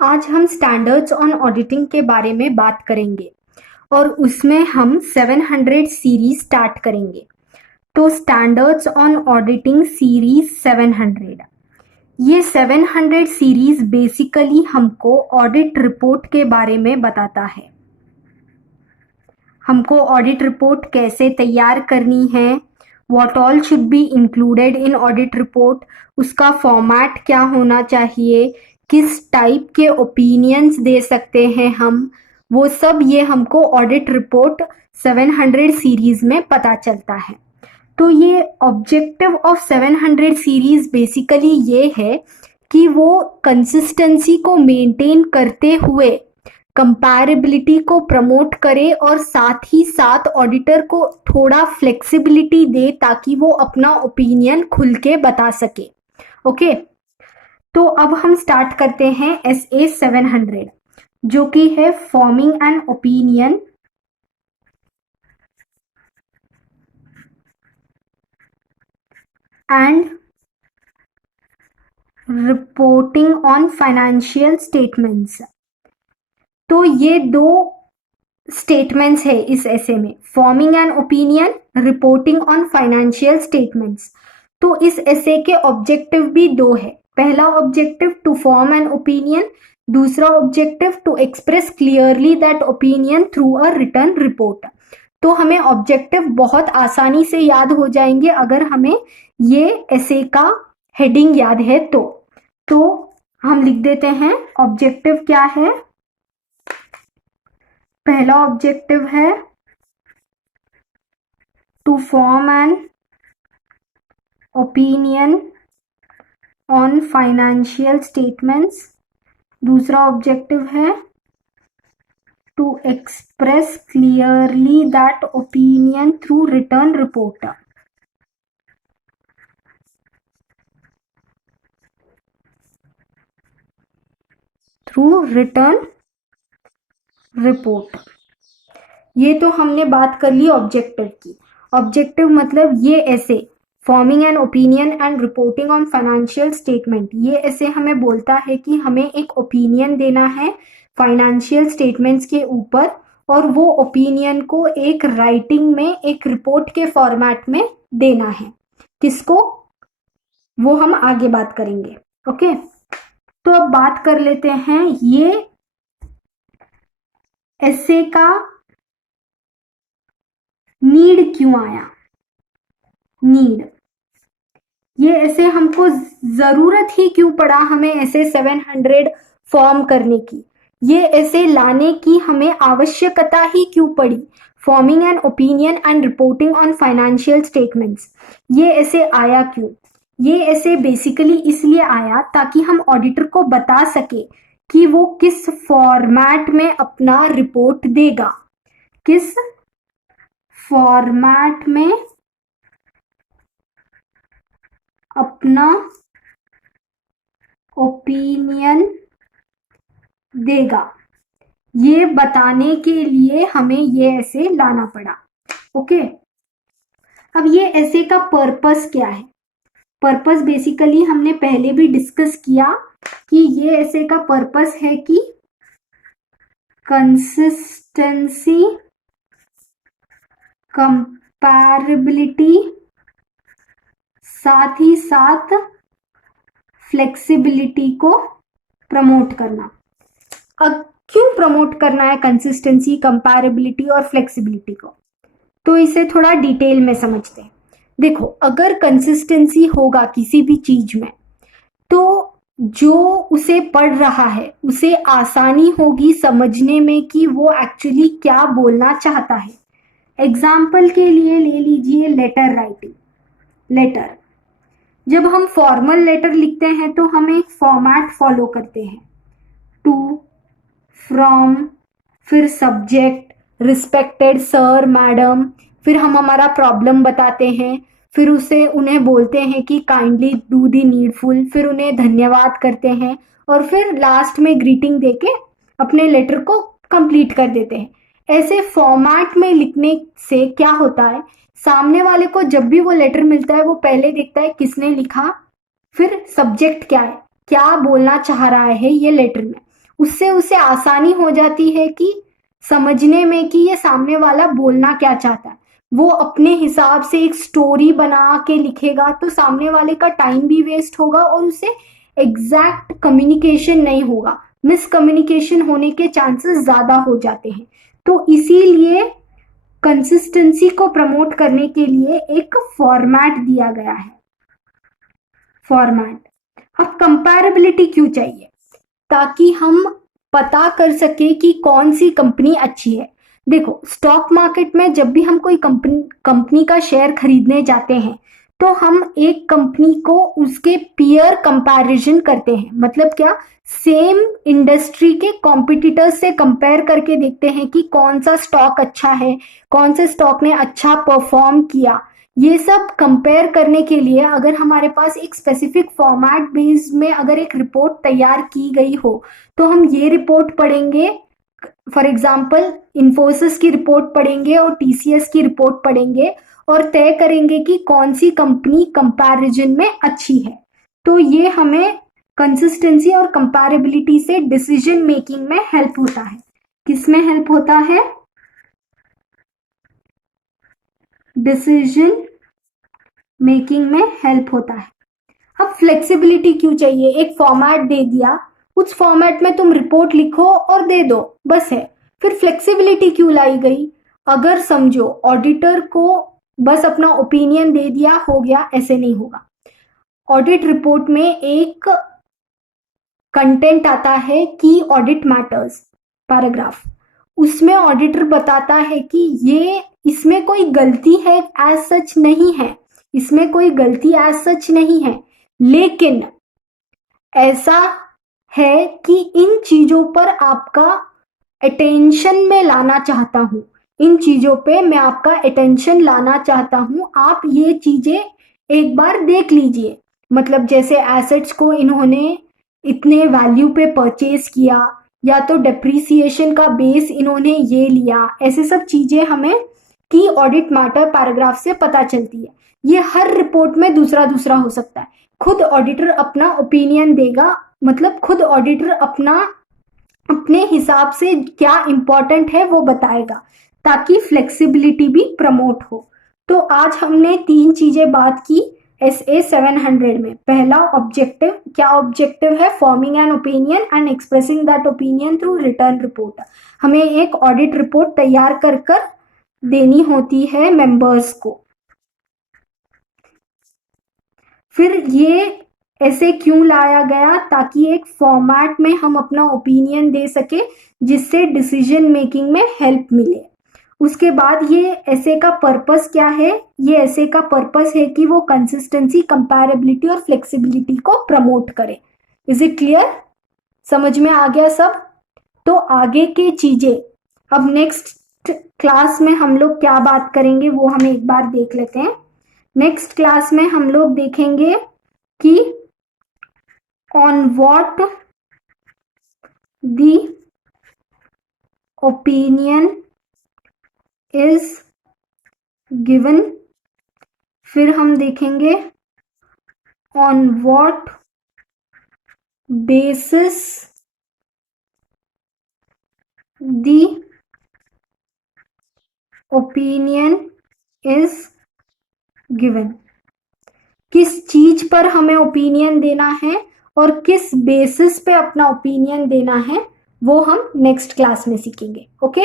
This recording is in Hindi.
आज हम स्टैंडर्ड्स ऑन ऑडिटिंग के बारे में बात करेंगे और उसमें हम 700 सीरीज स्टार्ट करेंगे। तो स्टैंडर्ड्स ऑन ऑडिटिंग सीरीज 700, ये 700 सीरीज बेसिकली हमको ऑडिट रिपोर्ट के बारे में बताता है। हमको ऑडिट रिपोर्ट कैसे तैयार करनी है, what all should be included in audit report, उसका फॉर्मेट क्या होना चाहिए, किस टाइप के ओपिनियंस दे सकते हैं हम, वो सब ये हमको ऑडिट रिपोर्ट 700 सीरीज में पता चलता है। तो ये ऑब्जेक्टिव ऑफ 700 सीरीज बेसिकली ये है कि वो कंसिस्टेंसी को मेंटेन करते हुए कंपैरेबिलिटी को प्रमोट करे और साथ ही साथ ऑडिटर को थोड़ा फ्लेक्सिबिलिटी दे ताकि वो अपना ओपिनियन खुल के बता सके। ओके, तो अब हम स्टार्ट करते हैं SA 700 जो कि है forming an opinion and reporting on financial statements. तो ये दो स्टेटमेंट्स है इस ऐसे में, forming an opinion, reporting on financial statements. तो इस ऐसे के ऑब्जेक्टिव भी दो है। पहला objective to form an opinion, दूसरा objective to express clearly that opinion through a written report. तो हमें ऑब्जेक्टिव बहुत आसानी से याद हो जाएंगे अगर हमें ये ऐसे का हेडिंग याद है तो हम लिख देते हैं ऑब्जेक्टिव क्या है। पहला ऑब्जेक्टिव है to form an opinion on financial statements, दूसरा ऑब्जेक्टिव है to express clearly that opinion through return report. Through return report. ये तो हमने बात कर ली ऑब्जेक्टिव की। ऑब्जेक्टिव मतलब ये ऐसे forming an opinion and reporting on financial statement, ये ऐसे हमें बोलता है कि हमें एक ओपिनियन देना है फाइनेंशियल स्टेटमेंट्स के ऊपर और वो ओपिनियन को एक राइटिंग में एक रिपोर्ट के फॉर्मेट में देना है। किसको? वो हम आगे बात करेंगे। ओके, तो अब बात कर लेते हैं ये ऐसे का नीड क्यों आया। नीड, ये ऐसे हमको जरूरत ही क्यों पड़ा हमें ऐसे 700 फॉर्म करने की, ये ऐसे लाने की हमें आवश्यकता ही क्यों पड़ी। Forming an opinion and reporting on financial statements, ये ऐसे आया क्यों? ये ऐसे बेसिकली इसलिए आया ताकि हम ऑडिटर को बता सके कि वो किस फॉर्मेट में अपना रिपोर्ट देगा, किस फॉर्मेट में अपना ओपिनियन देगा। ये बताने के लिए हमें ये ऐसे लाना पड़ा। ओके, अब ये ऐसे का पर्पस क्या है? पर्पस बेसिकली हमने पहले भी डिस्कस किया कि ये ऐसे का पर्पस है कि कंसिस्टेंसी, कंपैरेबिलिटी, साथ ही साथ फ्लेक्सिबिलिटी को प्रमोट करना। अब क्यों प्रमोट करना है कंसिस्टेंसी, कंपैरेबिलिटी और फ्लेक्सिबिलिटी को? तो इसे थोड़ा डिटेल में समझते हैं। देखो, अगर कंसिस्टेंसी होगा किसी भी चीज में तो जो उसे पढ़ रहा है उसे आसानी होगी समझने में कि वो एक्चुअली क्या बोलना चाहता है। एग्जाम्पल के लिए ले लीजिए लेटर राइटिंग। लेटर, जब हम फॉर्मल लेटर लिखते हैं तो हम एक फॉर्मेट फॉलो करते हैं, टू, फ्रॉम, फिर सब्जेक्ट, रिस्पेक्टेड सर, मैडम, फिर हम हमारा प्रॉब्लम बताते हैं, फिर उन्हें बोलते हैं कि काइंडली डू दी नीडफुल, फिर उन्हें धन्यवाद करते हैं और फिर लास्ट में ग्रीटिंग देके अपने लेटर को कंप्लीट कर देते हैं। ऐसे फॉर्मेट में लिखने से क्या होता है, सामने वाले को जब भी वो लेटर मिलता है वो पहले देखता है किसने लिखा, फिर सब्जेक्ट क्या है, क्या बोलना चाह रहा है ये लेटर में, उससे उसे आसानी हो जाती है कि समझने में कि ये सामने वाला बोलना क्या चाहता है। वो अपने हिसाब से एक स्टोरी बना के लिखेगा तो सामने वाले का टाइम भी वेस्ट होगा और उसे एग्जैक्ट कम्युनिकेशन नहीं होगा, मिसकम्युनिकेशन होने के चांसेस ज्यादा हो जाते हैं। तो इसीलिए कंसिस्टेंसी को प्रमोट करने के लिए एक फॉर्मेट दिया गया है। फॉर्मेट। अब कंपैरेबिलिटी क्यों चाहिए? ताकि हम पता कर सके कि कौन सी कंपनी अच्छी है। देखो, स्टॉक मार्केट में जब भी हम कोई कंपनी का शेयर खरीदने जाते हैं तो हम एक कंपनी को उसके पीयर कंपैरिजन करते हैं। मतलब क्या, सेम इंडस्ट्री के कॉम्पिटिटर्स से कंपेयर करके देखते हैं कि कौन सा स्टॉक अच्छा है, कौन से स्टॉक ने अच्छा परफॉर्म किया। ये सब कंपेयर करने के लिए अगर हमारे पास एक स्पेसिफिक फॉर्मेट बेस्ड में अगर एक रिपोर्ट तैयार की गई हो तो हम ये रिपोर्ट पढ़ेंगे। फॉर एग्जाम्पल, इन्फोसिस की रिपोर्ट पढ़ेंगे और टीसीएस की रिपोर्ट पढ़ेंगे और तय करेंगे कि कौन सी कंपनी कंपैरिजन में अच्छी है। तो ये हमें कंसिस्टेंसी और कंपैरेबिलिटी से डिसीजन मेकिंग में हेल्प होता है। किसमें हेल्प होता है? डिसीजन मेकिंग में हेल्प होता है। अब फ्लेक्सिबिलिटी क्यों चाहिए? एक फॉर्मेट दे दिया, उस फॉर्मेट में तुम रिपोर्ट लिखो और दे दो, बस है। फिर फ्लेक्सिबिलिटी क्यों लाई गई? अगर समझो ऑडिटर को बस अपना ओपिनियन दे दिया हो गया, ऐसे नहीं होगा। ऑडिट रिपोर्ट में एक कंटेंट आता है कि ऑडिट मैटर्स पैराग्राफ। उसमें ऑडिटर बताता है कि ये इसमें कोई गलती है एज सच नहीं है, इसमें कोई गलती एज सच नहीं है, लेकिन ऐसा है कि इन चीजों पर आपका अटेंशन में लाना चाहता हूं, इन चीजों पे मैं आपका अटेंशन लाना चाहता हूं, आप ये चीजें एक बार देख लीजिए। मतलब जैसे एसेट्स को इन्होंने इतने वैल्यू पे परचेज किया, या तो डेप्रिसिएशन का बेस इन्होंने ये लिया, ऐसे सब चीजें हमें की ऑडिट मैटर पैराग्राफ से पता चलती है। ये हर रिपोर्ट में दूसरा दूसरा हो सकता है। खुद ऑडिटर अपना ओपिनियन देगा, मतलब खुद ऑडिटर अपने हिसाब से क्या इंपॉर्टेंट है वो बताएगा, ताकि फ्लेक्सिबिलिटी भी प्रमोट हो। तो आज हमने 3 चीजें बात की SA 700 में। पहला ऑब्जेक्टिव, क्या ऑब्जेक्टिव है? Forming an opinion and expressing that opinion through return report. हमें एक ऑडिट रिपोर्ट तैयार कर देनी होती है मेंबर्स को। फिर ये ऐसे क्यों लाया गया? ताकि एक फॉर्मेट में हम अपना ओपिनियन दे सके जिससे डिसीजन मेकिंग में हेल्प मिले। उसके बाद ये ऐसे का पर्पस क्या है? ये ऐसे का पर्पस है कि वो कंसिस्टेंसी, कंपैरेबिलिटी और फ्लेक्सिबिलिटी को प्रमोट करे। Is it clear? समझ में आ गया सब? तो आगे की चीजें अब नेक्स्ट क्लास में हम लोग क्या बात करेंगे वो हम एक बार देख लेते हैं। नेक्स्ट क्लास में हम लोग देखेंगे कि on what the opinion is given. फिर हम देखेंगे on what basis the opinion is given. किस चीज पर हमें ओपिनियन देना है और किस बेसिस पे अपना ओपिनियन देना है वो हम नेक्स्ट क्लास में सीखेंगे। ओके।